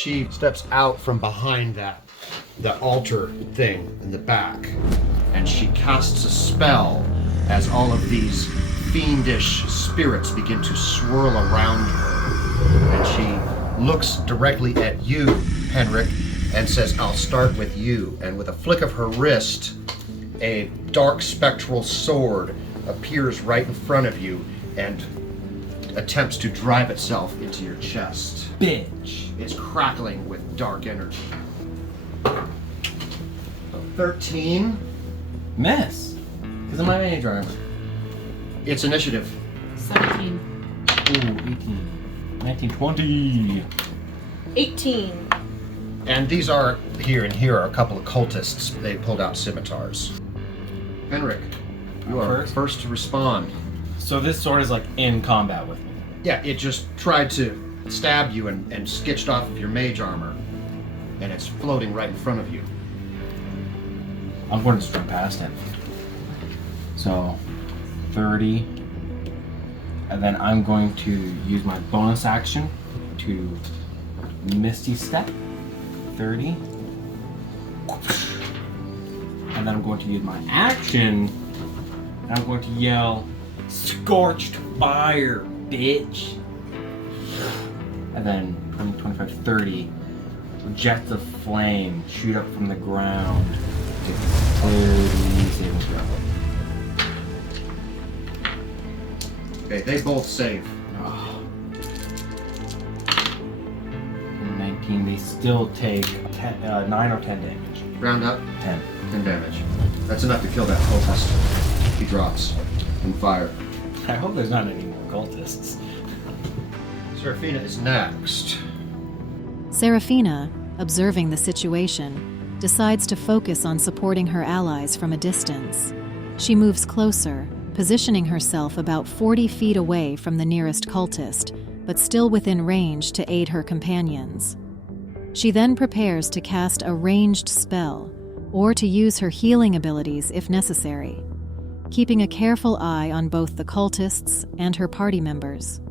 She steps out from behind that altar thing in the back, and she casts a spell as all of these fiendish spirits begin to swirl around her. And she looks directly at you, Henrik, and says, "I'll start with you." And with a flick of her wrist, a dark spectral sword appears right in front of you and attempts to drive itself into your chest. Bitch. It's crackling with dark energy. 13. Miss. Because of my mage armor. It's initiative. 17. Ooh, 18. 19, 20. 18. And these are, here are a couple of cultists. They pulled out scimitars. Henrik, you are first to respond. So this sword is like in combat with me. Yeah, it just tried to stab you and skitched off of your mage armor. And it's floating right in front of you. I'm going to swim past it. So, 30. And then I'm going to use my bonus action to Misty Step. 30. And then I'm going to use my action. And I'm going to yell, "Scorched fire, bitch!" And then 20, 25, 30. Jets of flame shoot up from the ground to clear the saving throw. Okay, they both save. Oh. 19, they still take 9 or 10 damage. Round up. 10. 10 damage. That's enough to kill that cultist. He drops in fire. I hope there's not any more cultists. Seraphina is next. Seraphina, observing the situation, decides to focus on supporting her allies from a distance. She moves closer, positioning herself about 40 feet away from the nearest cultist, but still within range to aid her companions. She then prepares to cast a ranged spell, or to use her healing abilities if necessary, keeping a careful eye on both the cultists and her party members.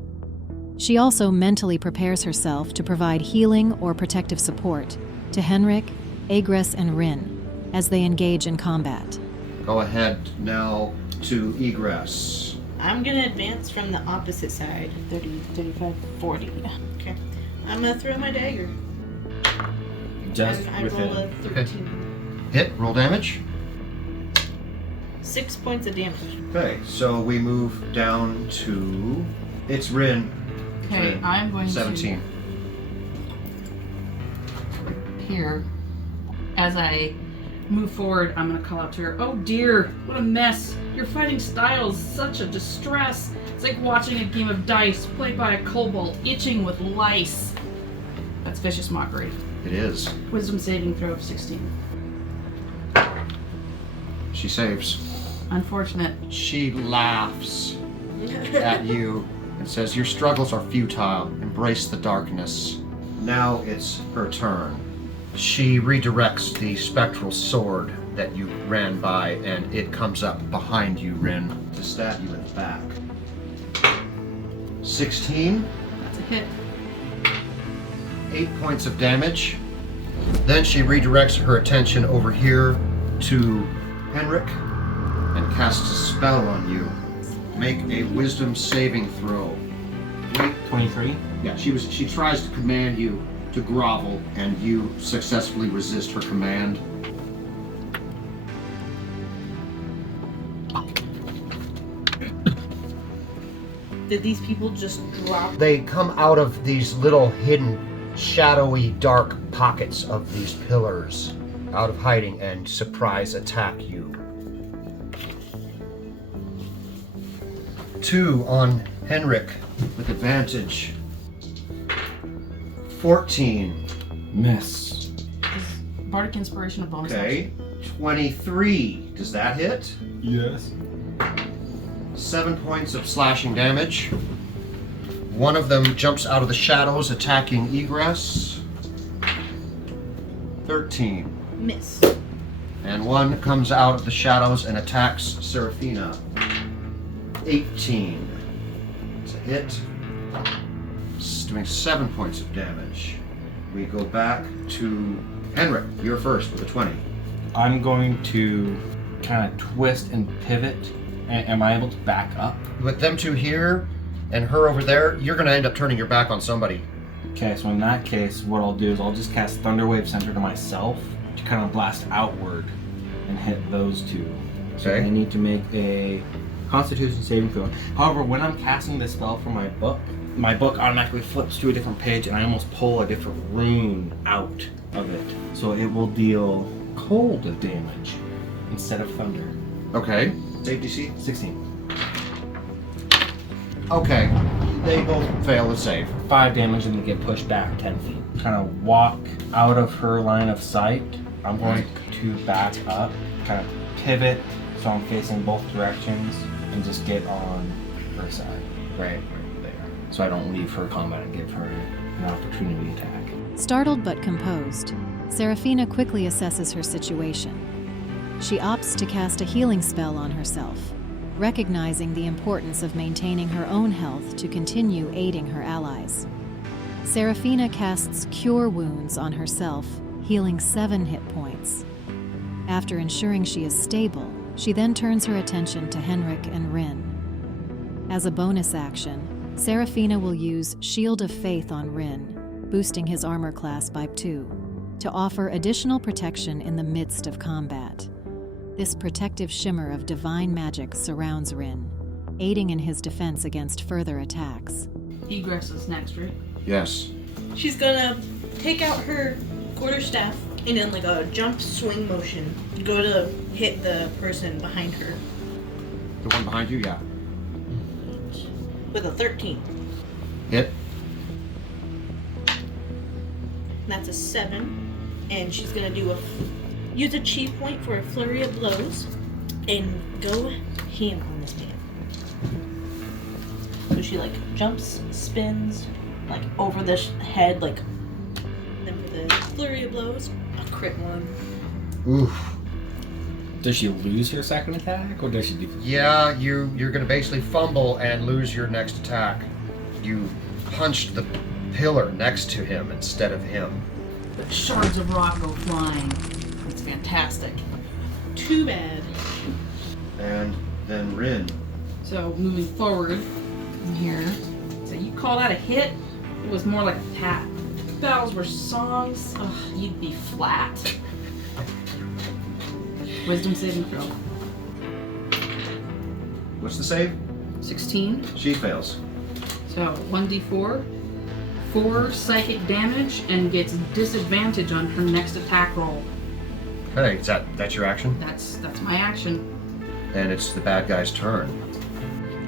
She also mentally prepares herself to provide healing or protective support to Henrik, Agress, and Rin as they engage in combat. Go ahead now to Egress. I'm gonna advance from the opposite side. 30, 35, 40. Okay. I'm gonna throw my dagger. Just and I within. roll a 13. Hit, roll damage. 6 points of damage. Okay, so we move down to... It's Rin. Okay, Rin. I'm going 17. to here. As I move forward, I'm going to call out to her, "Oh dear, what a mess. Your fighting style is such a distress. It's like watching a game of dice played by a kobold itching with lice." That's vicious mockery. It is. Wisdom saving throw of 16. She saves. Unfortunate. She laughs at you and says, "Your struggles are futile. Embrace the darkness." Now it's her turn. She redirects the spectral sword that you ran by, and it comes up behind you, Rin, to stab you in the back. 16. That's a hit. 8 points of damage. Then she redirects her attention over here to Henrik and casts a spell on you. Make a wisdom saving throw. Wait. 23. Yeah, she tries to command you to grovel, and you successfully resist her command. Did these people just drop? They come out of these little hidden, shadowy, dark pockets of these pillars, out of hiding, and surprise attack you. 2 on Henrik with advantage. 14. Miss. Is Bardic Inspiration a bonus Okay. 23. Does that hit? Yes. 7 points of slashing damage. One of them jumps out of the shadows, attacking Egress. 13. Miss. And one comes out of the shadows and attacks Seraphina. 18. It's a hit. It's doing 7 points of damage. We go back to Henrik. You're first with a 20. I'm going to kind of twist and pivot. Am I able to back up? With them two here and her over there, you're going to end up turning your back on somebody. Okay, so in that case, what I'll do is I'll just cast Thunderwave Center to myself to kind of blast outward and hit those two. So Okay. I need to make a Constitution saving throw. However, when I'm casting this spell from my book automatically flips to a different page and I almost pull a different rune out of it. So it will deal cold damage instead of thunder. Okay. Save DC? 16. Okay. They both fail the save. 5 damage and they get pushed back 10 feet. Kind of walk out of her line of sight. I'm going to back up, kind of pivot so I'm facing both directions and just get on her side. Right there. So I don't leave her combat and give her an opportunity attack. Startled but composed, Seraphina quickly assesses her situation. She opts to cast a healing spell on herself, recognizing the importance of maintaining her own health to continue aiding her allies. Seraphina casts Cure Wounds on herself, healing 7 hit points. After ensuring she is stable, she then turns her attention to Henrik and Rin. As a bonus action, Seraphina will use Shield of Faith on Rin, boosting his armor class by 2, to offer additional protection in the midst of combat. This protective shimmer of divine magic surrounds Rin, aiding in his defense against further attacks. Egress is next, right? Yes. She's gonna take out her quarterstaff and in like a jump swing motion, go to hit the person behind her The one behind you, yeah. with a 13. Hit. That's a 7, and she's gonna do use a chi point for a flurry of blows and go ham on this man. So she like jumps, spins, like over the head, like. Then for the flurry of blows, a crit one. Oof. Does she lose her second attack or does she do? Yeah, you're going to basically fumble and lose your next attack. You punched the pillar next to him instead of him. The shards of rock go flying. It's fantastic. Too bad. And then Rin. So moving forward from here. So you call that a hit? It was more like a tap. If battles were songs, you'd be flat. Wisdom saving throw. What's the save? 16. She fails. So 1d4, 4 psychic damage, and gets disadvantage on her next attack roll. Okay, that's your action? That's my action. And it's the bad guy's turn.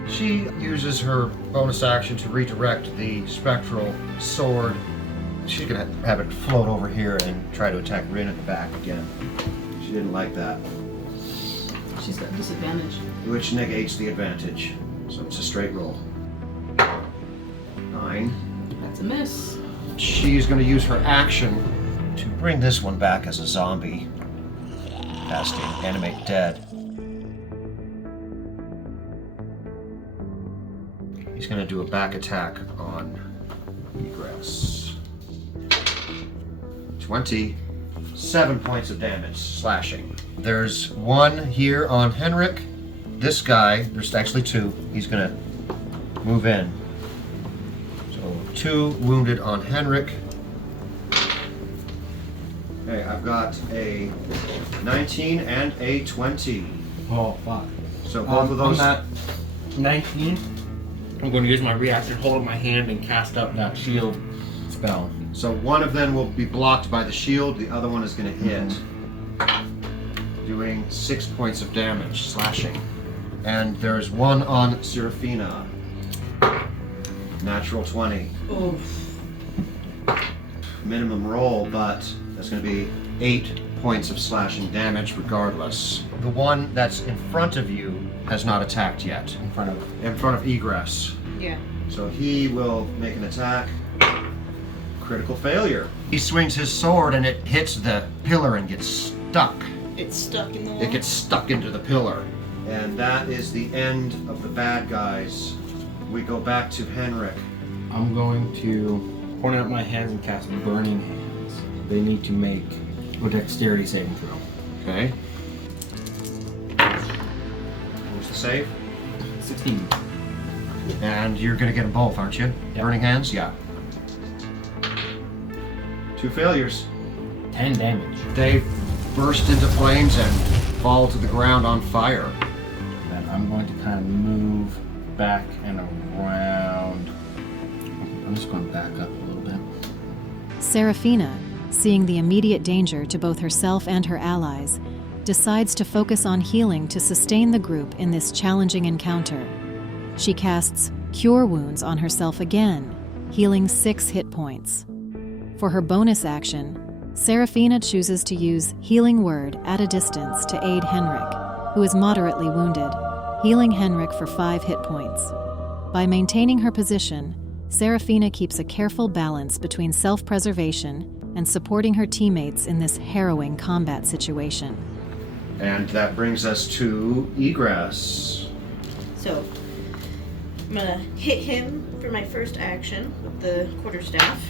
She uses her bonus action to redirect the spectral sword. She's gonna have it float over here and try to attack Rin at the back again. She didn't like that, She's got disadvantage. which negates the advantage. So it's a straight roll. 9. That's a miss. She's gonna use her action to bring this one back as a zombie. Casting Animate Dead. He's gonna do a back attack on Egress. 27 points of damage, slashing. There's one here on Henrik. This guy, there's actually 2. He's gonna move in. So 2 wounded on Henrik. Okay, I've got a 19 and a 20. Oh, fuck. So both of those. On that 19, I'm going to use my reaction, hold up my hand, and cast up that shield spell. So one of them will be blocked by the shield, the other one is going to hit. Doing 6 points of damage, slashing. And there's one on Seraphina. Natural 20. Oof. Minimum roll, but that's going to be 8 points of slashing damage regardless. The one that's in front of you has not attacked yet. In front of Egress. Yeah. So he will make an attack. Critical failure. He swings his sword and it hits the pillar and gets stuck. It's stuck in the wall. It gets stuck into the pillar. And that is the end of the bad guys. We go back to Henrik. I'm going to pointing out my hands and cast burning hands. They need to make a dexterity saving throw. Okay. What's the save? 16. And you're gonna get them both, aren't you? Yep. Burning hands? Yeah. 2 failures. 10 damage. They burst into flames and fall to the ground on fire. Then I'm going to kind of move back and around. I'm just going to back up a little bit. Seraphina, seeing the immediate danger to both herself and her allies, decides to focus on healing to sustain the group in this challenging encounter. She casts Cure Wounds on herself again, healing 6 hit points. For her bonus action, Seraphina chooses to use Healing Word at a distance to aid Henrik, who is moderately wounded, healing Henrik for 5 hit points. By maintaining her position, Seraphina keeps a careful balance between self-preservation and supporting her teammates in this harrowing combat situation. And that brings us to Egress. So, I'm gonna hit him for my first action with the quarterstaff.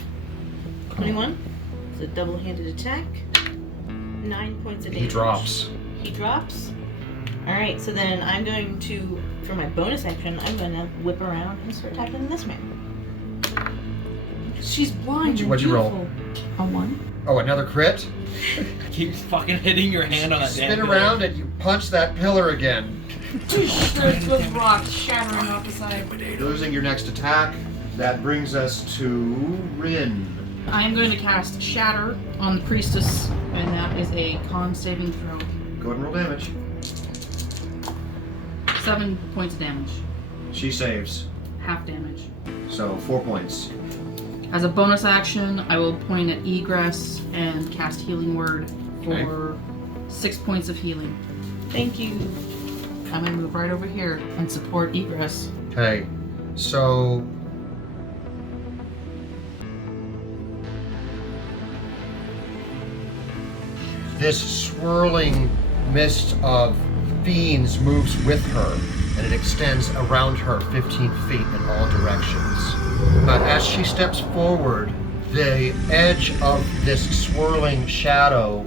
21. It's a double-handed attack. 9 points of damage. He drops. He drops. Alright, so then I'm going to, for my bonus action, I'm gonna whip around and start attacking this man. She's blind. What'd you roll? beautiful. A 1. Oh, another crit? Keep fucking hitting your hand on that Spin around and you punch that pillar again. There's the rock shattering off the side. Losing your next attack. That brings us to Rin. I am going to cast Shatter on the Priestess, and that is a con saving throw. Go ahead and roll damage. 7 points of damage. She saves. Half damage. So 4 points. As a bonus action, I will point at Egress and cast Healing Word for 6 points of healing. Thank you. I'm going to move right over here and support Egress. Okay, so this swirling mist of fiends moves with her, and it extends around her 15 feet in all directions. But as she steps forward, the edge of this swirling shadow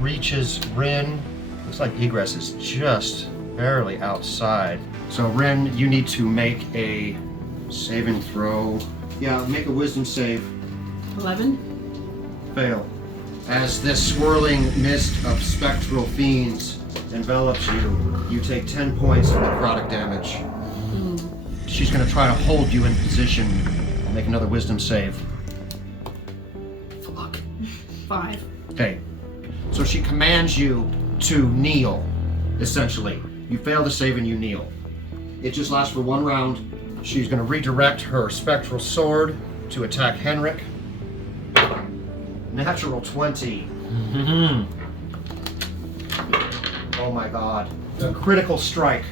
reaches Rin. Looks like Egress is just barely outside. So Rin, you need to make a saving throw. Yeah, make a wisdom save. 11. Fail. As this swirling mist of spectral fiends envelops you, you take 10 points of necrotic damage. She's going to try to hold you in position and make another wisdom save. Fuck. 5. Okay. So she commands you to kneel, essentially. You fail the save and you kneel. It just lasts for 1 round. She's going to redirect her spectral sword to attack Henrik. Natural 20. Oh my god. A critical strike.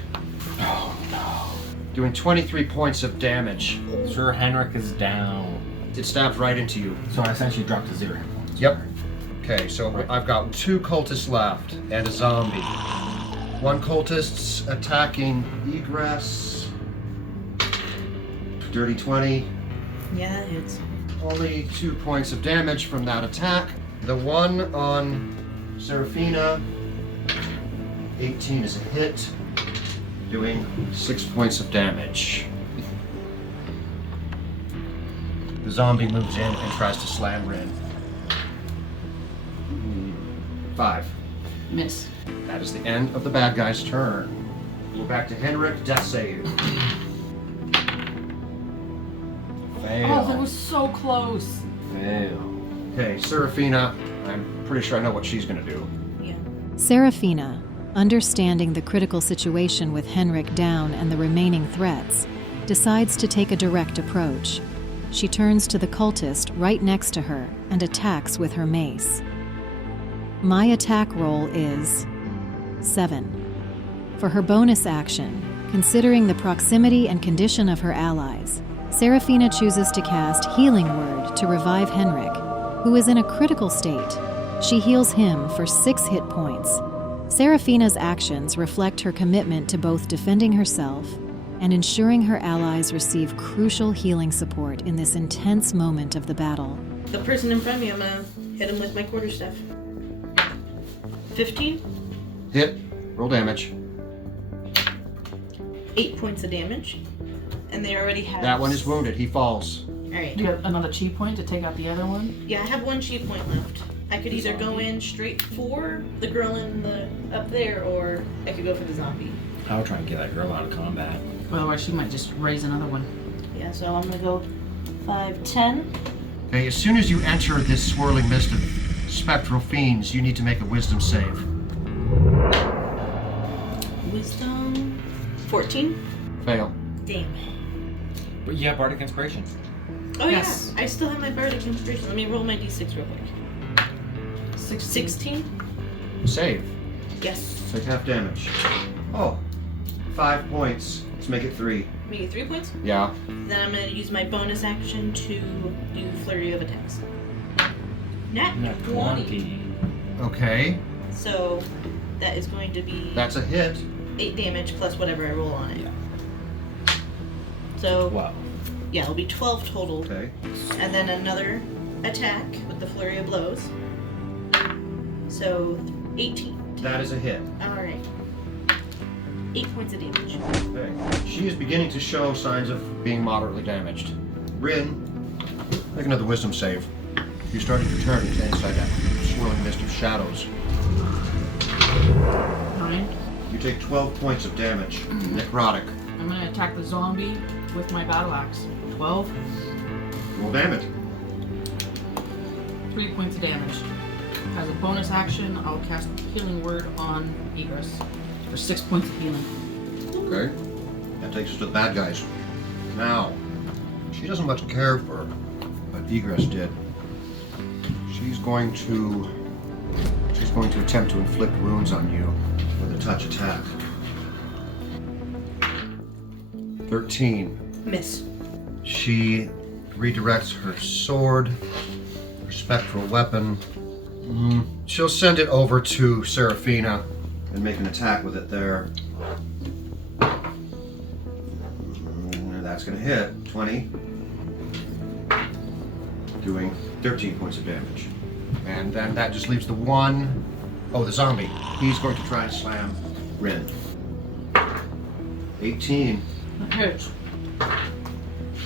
Oh no. Doing 23 points of damage. Sir Henrik is down. It stabs right into you. So I essentially dropped to 0 hit points. Yep. Okay, so I've got 2 cultists left and a zombie. 1 cultist's attacking Egress. Dirty 20. Yeah, that hits. Only 2 points of damage from that attack. The one on Seraphina, 18 is a hit, doing 6 points of damage. The zombie moves in and tries to slam Rin. 5. Miss. That is the end of the bad guy's turn. We're back to Henrik, death save. Fail. Oh, that was so close. Fail. Okay, Seraphina, I'm pretty sure I know what she's gonna do. Yeah. Seraphina, understanding the critical situation with Henrik down and the remaining threats, decides to take a direct approach. She turns to the cultist right next to her and attacks with her mace. My attack roll is 7. For her bonus action, considering the proximity and condition of her allies, Seraphina chooses to cast Healing Word to revive Henrik, who is in a critical state. She heals him for 6 hit points. Seraphina's actions reflect her commitment to both defending herself and ensuring her allies receive crucial healing support in this intense moment of the battle. The person in front of me, I'm gonna hit him with my quarterstaff. 15, Hit. Roll damage. 8 points of damage. And they already have... That one is wounded. He falls. Alright. Do you have another chi point to take out the other one? Yeah, I have 1 chi point left. I could either go in straight for the girl in the up there, or I could go for the zombie. I'll try and get that girl out of combat. Otherwise, she might just raise another one. Yeah, so I'm gonna go 5, 10. Okay, as soon as you enter this swirling mist of spectral fiends, you need to make a wisdom save. Wisdom 14. Fail. Damn. But you have Bardic Inspiration. Oh Yes. yeah, I still have my bardic inspiration. Let me roll my d6 real quick. 16. Save. Yes. Take half damage. Oh, 5 points. Let's make it 3. Make it 3 points. Yeah. Then I'm gonna use my bonus action to do flurry of attacks. Nat 20. Okay, So that is going to be that's a hit. 8 damage plus whatever I roll on it. Yeah. So Wow. yeah, it'll be 12 total. Okay. And then another attack with the flurry of blows. So 18. That is a hit. Alright. 8 points of damage. Okay. She is beginning to show signs of being moderately damaged. Rin, make another wisdom save. You're starting to turn inside that swirling mist of shadows. 9. You take 12 points of damage. Necrotic. I'm gonna attack the zombie with my battle axe. 12. Roll damage. 3 points of damage. As a bonus action, I'll cast Healing Word on Egress for 6 points of healing. Okay. That takes us to the bad guys. Now, she doesn't much care for what Egress did. She's going to attempt to inflict wounds on you with a touch attack. 13. Miss. She redirects her sword, her spectral weapon. She'll send it over to Seraphina and make an attack with it there. That's gonna hit. 20. Doing 13 points of damage. And then that just leaves the one. Oh, the zombie. He's going to try and slam Rin. 18. That hurts.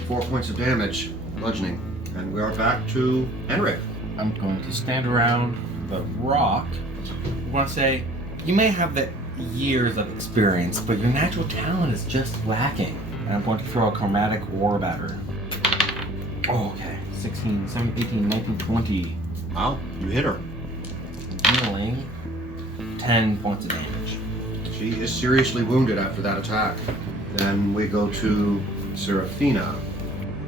4 points of damage. Bludgeoning. And we are back to Henrik. I'm going to stand around the rock. I want to say, you may have the years of experience, but your natural talent is just lacking. And I'm going to throw a chromatic orb at her. Oh, okay. 16, 17, 18, 19, 20. Wow, you hit her. Healing. 10 points of damage. She is seriously wounded after that attack. Then we go to Seraphina.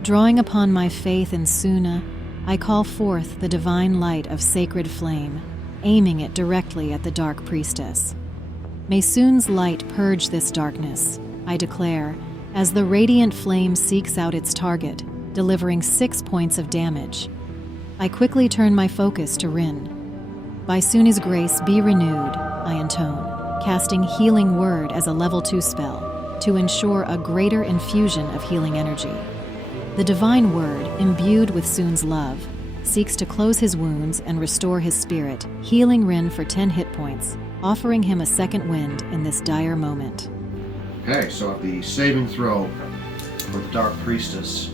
Drawing upon my faith in Suna, I call forth the divine light of sacred flame, aiming it directly at the Dark Priestess. May Sun's light purge this darkness, I declare, as the radiant flame seeks out its target, delivering 6 points of damage. I quickly turn my focus to Rin. By Suna's grace be renewed, I intone, casting Healing Word as a level 2 spell to ensure a greater infusion of healing energy. The divine word, imbued with Sun's love, seeks to close his wounds and restore his spirit, healing Rin for 10 hit points, offering him a second wind in this dire moment. Okay, so the saving throw for the Dark Priestess.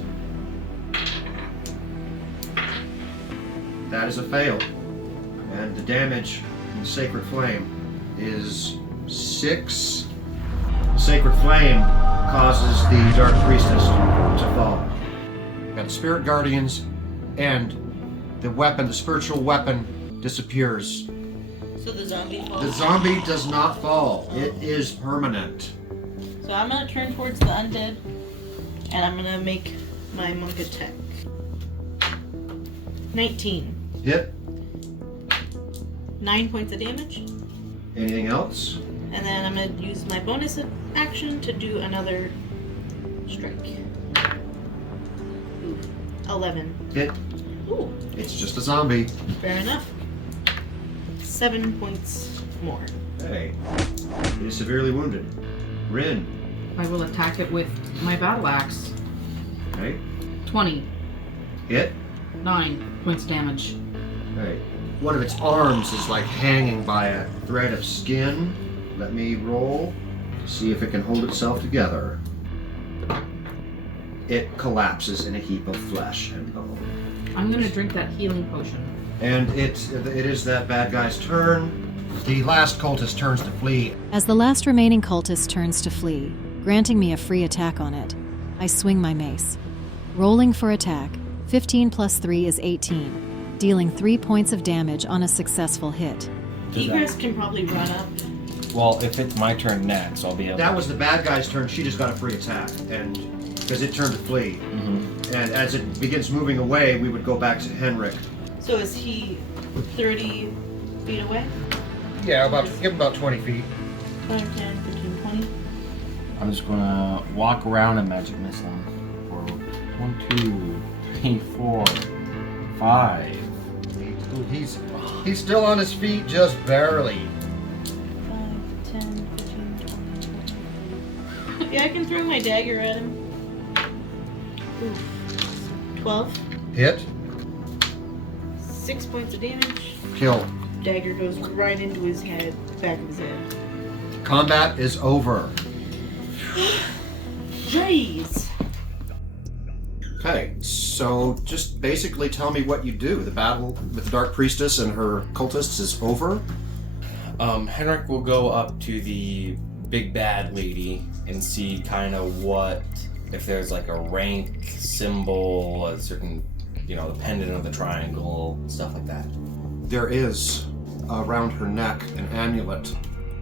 That is a fail. And the damage in Sacred Flame is 6. The Sacred Flame causes the Dark Priestess to fall. Got the Spirit Guardians, and the weapon, the spiritual weapon, disappears. So the zombie falls. The zombie does not fall. It is permanent. So I'm gonna turn towards the undead, and I'm gonna make my monk attack. 19. Hit. 9 points of damage. Anything else? And then I'm gonna use my bonus action to do another strike. Ooh, 11. Hit. Ooh, It's just a zombie. fair enough. 7 points more. Hey. He is severely wounded. Rin. I will attack it with my battle axe. Okay. 20. Hit. 9 points of damage. Okay. One of its arms is like hanging by a thread of skin. Let me roll to see if it can hold itself together. It collapses in a heap of flesh and bone. I'm gonna drink that healing potion. And it is that bad guy's turn. The last cultist turns to flee. As the last remaining cultist turns to flee, granting me a free attack on it, I swing my mace. Rolling for attack, 15 plus 3 is 18, dealing 3 points of damage on a successful hit. Egress can probably run up. Well, if it's my turn next, I'll be able That was the bad guy's turn. She just got a free attack, and because it turned to flee. Mm-hmm. And as it begins moving away, we would go back to Henrik. So is he 30 feet away? Yeah, give him about 20 feet. 5, 10, 15, 20. I'm just gonna walk around and magic missile him for 1, 2, 3, 4, 5. He's still on his feet, just barely. 5, 10, 15, 20. Yeah, I can throw my dagger at him. Ooh. 12. Hit. 6 points of damage. Kill. Dagger goes right into his head, back of his head. Combat is over. Jeez! Okay, so just basically tell me what you do. The battle with the Dark Priestess and her cultists is over. Henrik will go up to the big bad lady and see kind of what, if there's like a rank symbol, a certain, the pendant of the triangle, stuff like that. There is, around her neck, an amulet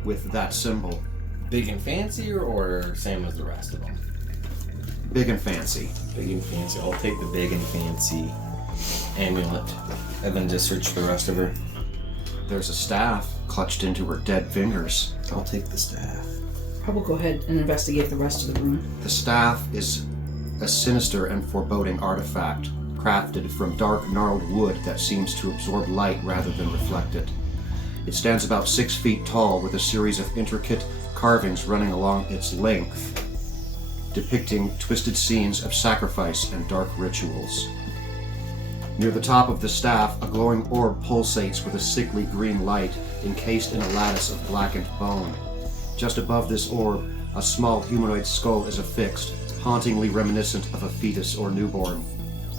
with that symbol. Big and fancy or same as the rest of them? Big and fancy. Big and fancy. I'll take the big and fancy amulet and then just search the rest of her. There's a staff clutched into her dead fingers. I'll take the staff. I will go ahead and investigate the rest of the room. The staff is a sinister and foreboding artifact, crafted from dark, gnarled wood that seems to absorb light rather than reflect it. It stands about 6 feet tall with a series of intricate carvings running along its length, depicting twisted scenes of sacrifice and dark rituals. Near the top of the staff, a glowing orb pulsates with a sickly green light encased in a lattice of blackened bone. Just above this orb, a small humanoid skull is affixed, hauntingly reminiscent of a fetus or newborn.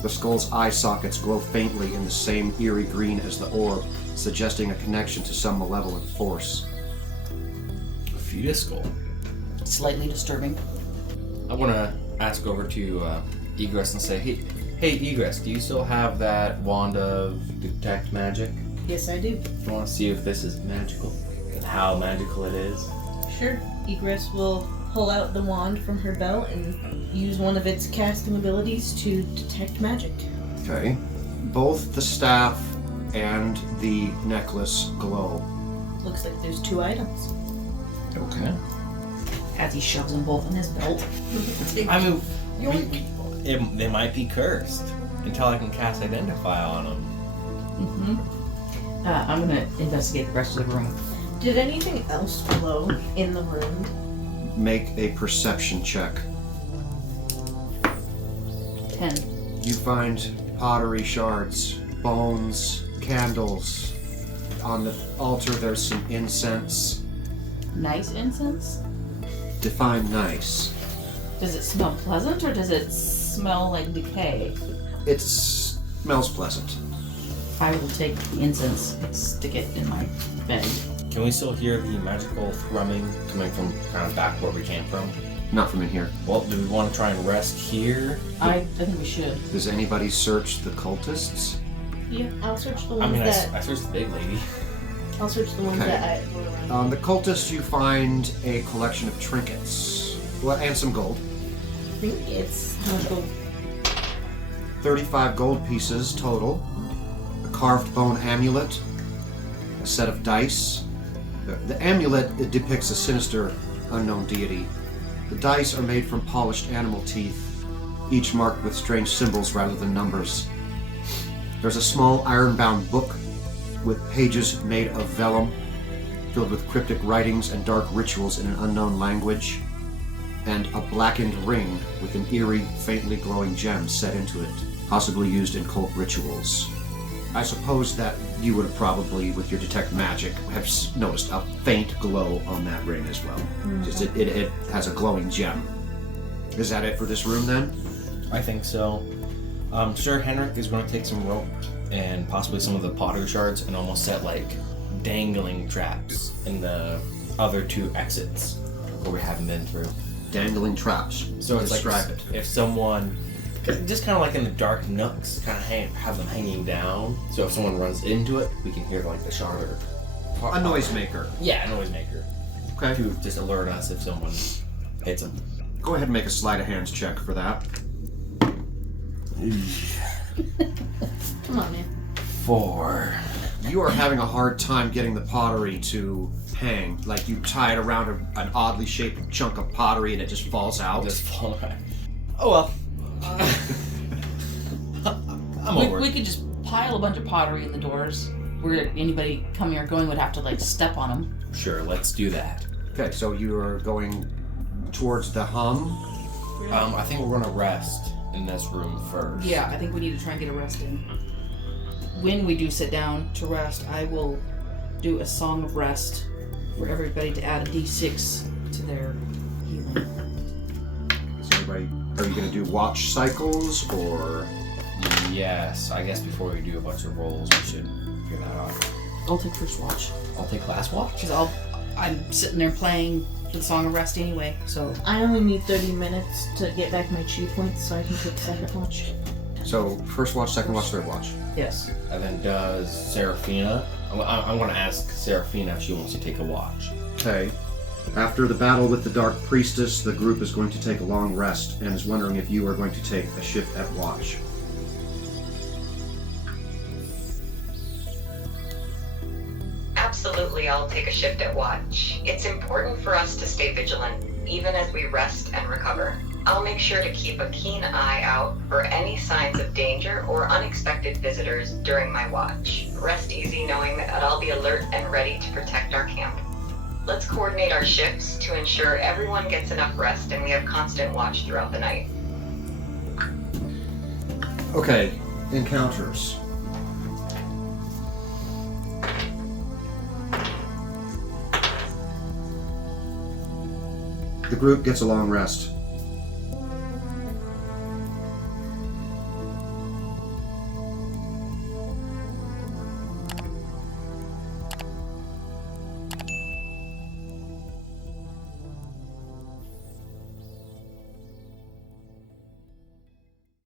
The skull's eye sockets glow faintly in the same eerie green as the orb, suggesting a connection to some malevolent force. A fetus skull. Slightly disturbing. I want to ask over to Egress and say, hey Egress, do you still have that wand of detect magic? Yes, I do. I want to see if this is magical and how magical it is. Sure. Egress will pull out the wand from her belt and use one of its casting abilities to detect magic. Okay. Both the staff and the necklace glow. Looks like there's 2 items. Okay. As he shoves them both in his belt. I mean, they might be cursed until I can cast Identify on them. I'm gonna investigate the rest of the room. Did anything else glow in the room? Make a perception check. 10. You find pottery shards, bones, candles. On the altar there's some incense. Nice incense? Define nice. Does it smell pleasant or does it smell like decay? It smells pleasant. I will take the incense and stick it in my bag. Can we still hear the magical thrumming coming from kind of back where we came from? Not from in here. Well, do we want to try and rest here? I think we should. Does anybody search the cultists? Yeah, I'll search the I ones mean, that I searched the big lady. I'll search the ones Okay. that I were around. The cultists, you find a collection of trinkets. Well, and some gold. I think it's how much gold? 35 gold pieces total. A carved bone amulet. A set of dice. The amulet, it depicts a sinister, unknown deity. The dice are made from polished animal teeth, each marked with strange symbols rather than numbers. There's a small iron-bound book with pages made of vellum, filled with cryptic writings and dark rituals in an unknown language. and a blackened ring with an eerie, faintly glowing gem set into it, possibly used in cult rituals. I suppose that you would have probably, with your detect magic, have noticed a faint glow on that ring as well. Just it has a glowing gem. Is that it for this room then? I think so. Sir Henrik is going to take some rope and possibly some of the pottery shards and almost set like dangling traps in the other 2 exits where we haven't been through. Dangling traps. So it's Describe like it. if someone, just kind of like in the dark nooks, kind of have them hanging down. So if someone runs into it, we can hear like the shard or A noisemaker. Yeah, a noisemaker. Okay. To just alert us if someone hits them. Go ahead and make a sleight of hands check for that. Come on, man. 4. You are having a hard time getting the pottery to hang. Like you tie it around an oddly shaped chunk of pottery and it just falls out. Just fall back. Oh well. I'm over We it. could just pile a bunch of pottery in the doors where anybody coming or going would have to like step on them. Sure, let's do that. Okay, so you are going towards the hum. I think we're gonna rest in this room first. Yeah, I think we need to try and get a rest in. When we do sit down to rest, I will do a song of rest for everybody to add a d6 to their healing. Is anybody? Are you going to do watch cycles or? Yes, I guess before we do a bunch of rolls, we should figure that out. I'll take first watch I'll take last watch. because I'm sitting there playing the song of rest anyway. So I only need 30 minutes to get back my chi points so I can take second watch. So first watch, second watch, third watch. yes. And then does Seraphina? I'm going to ask Seraphina if she wants to take a watch. Okay. After the battle with the Dark Priestess, the group is going to take a long rest and is wondering if you are going to take a shift at watch. Absolutely, I'll take a shift at watch. It's important for us to stay vigilant, even as we rest and recover. I'll make sure to keep a keen eye out for any signs of danger or unexpected visitors during my watch. Rest easy knowing that I'll be alert and ready to protect our camp. Let's coordinate our shifts to ensure everyone gets enough rest and we have constant watch throughout the night. Okay, encounters. The group gets a long rest.